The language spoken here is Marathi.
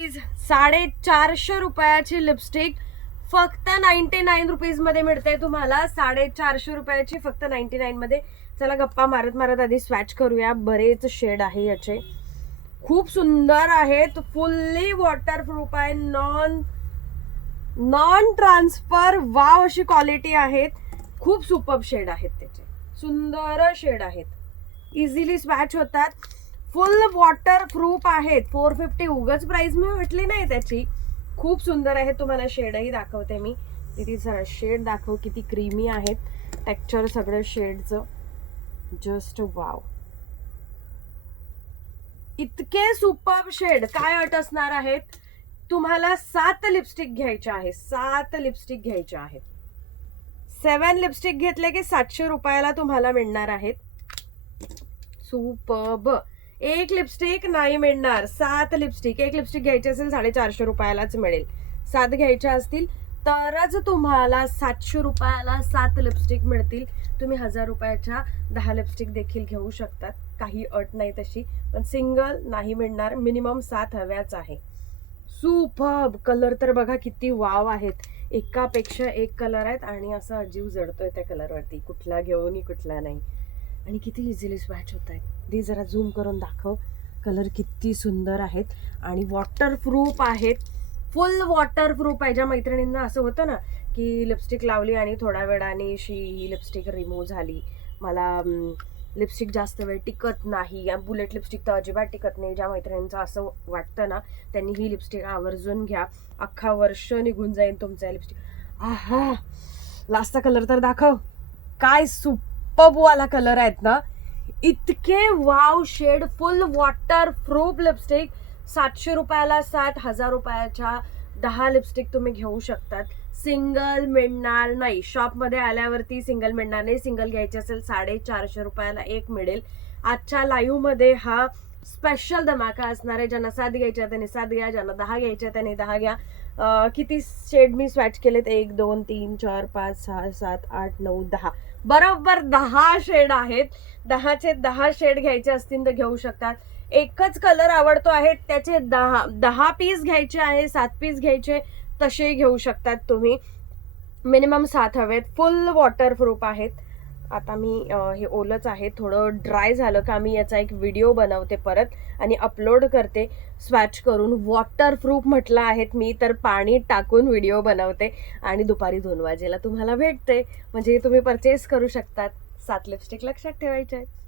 450 रुपयाची लिपस्टिक फक्त 99 रुपीज मध्ये मिळते तुम्हाला. 450 रुपयाची फक्त 99 मध्ये. चला गप्पा मारत मारत आधी स्वॅच करूया. बरेच शेड आहे याचे, खूप सुंदर आहेत. फुल्ली वॉटरप्रूफ आहे, नॉन ट्रान्सफर. वाव अशी क्वालिटी आहेत. खूप सुपर्ब शेड आहेत त्याचे, सुंदर शेड आहेत, इझिली स्वॅच होतात. फुल वॉटर प्रूफ आहेत. 450 उगाच प्राइस मी म्हटली नाही त्याची. खूप सुंदर आहे. तुम्हाला शेडही दाखवते मी. किती जरा शेड दाखव, किती क्रीमी आहेत टेक्स्चर सगळं शेडचं. जस्ट वाव, इतके सुपर्ब शेड. काय अट असणार आहेत. तुम्हाला 7 लिपस्टिक घ्यायच्या आहेत. 7 लिपस्टिक घ्यायच्या आहेत. 7 लिपस्टिक घेतले की 700 रुपयाला तुम्हाला मिळणार आहेत. सुपर्ब. एक लिपस्टिक नाही मिळणार, 7 लिपस्टिक. एक लिपस्टिक घ्यायची असेल 450 रुपयालाच मिळेल. 7 घ्यायच्या असतील तरच तुम्हाला 700 रुपयाला 7 लिपस्टिक मिळतील. तुम्ही 1000 रुपयाच्या 10 लिपस्टिक देखील घेऊ शकतात. काही अट नाही तशी, पण सिंगल नाही मिळणार. मिनिमम 7 हव्याच आहे. सुपर्ब. कलर तर बघा किती वाव आहेत. एकापेक्षा एक कलर आहेत आणि असा अजीव जडतोय त्या कलरवरती. कुठला घेऊन कुठला नाही. आणि किती इझिली स्वॅच होत आहेत. ते जरा झूम करून दाखव. कलर किती सुंदर आहेत आणि वॉटरप्रूफ आहेत. फुल वॉटरप्रूफ आहे. ज्या मैत्रिणींना असं होतं ना की लिपस्टिक लावली आणि थोड्या वेळाने ही लिपस्टिक रिमूव्ह झाली, मला लिपस्टिक जास्त वेळ टिकत नाही, बुलेट लिपस्टिक तर अजिबात टिकत नाही, ज्या मैत्रिणींचं असं वाटतं ना त्यांनी ही लिपस्टिक आवर्जून घ्या. अख्खा वर्ष निघून जाईल तुमचा लिपस्टिक. आहा, लास्टचा कलर तर दाखव. काय सुपर्ब वाला कलर आहेत ना. इतके wow shade. Full waterproof lipstick. 700 रुपयाला 7, 1000 रुपयाच्या 10 लिपस्टिक तुम्ही घेऊ शकतात. सिंगल मिळणार नाही. शॉपमध्ये आल्यावरती सिंगल मिळणार नाही. सिंगल घ्यायची असेल 450 रुपयाला एक मिळेल. आजच्या लाईव्ह मध्ये हा स्पेशल धमाका असणार आहे. ज्यांना 7 घ्यायच्या त्याने 7 घ्या, ज्यांना 10 घ्यायच्या त्याने 10 घ्या. किती शेड मी स्वॅच केलेत. 1 2 3 4 5 6 7 8 9 10, बरोबर 10 शेड आहेत. 10चे 10 शेड घ्यायचे असतील तर घेऊ शकतात. एकच कलर आवडतो आहे त्याचे 10 पीस घ्यायचे आहे, 7 पीस घ्यायचे तसे घेऊ शकतात तुम्ही. मिनिमम 7 हवेत. फुल वॉटरप्रूफ आहेत. आता मी हे ओलच आहे, थोडं ड्राय झालं का मी याचा एक व्हिडिओ बनवते परत आणि अपलोड करते स्वॅच करून. वॉटरप्रूफ म्हटलं आहेत मी तर पाणी टाकून व्हिडिओ बनवते आणि दुपारी 2 वाजेला तुम्हाला भेटते. म्हणजे तुम्ही परचेस करू शकतात. 7 लिपस्टिक लक्षात ठेवायच्या आहेत.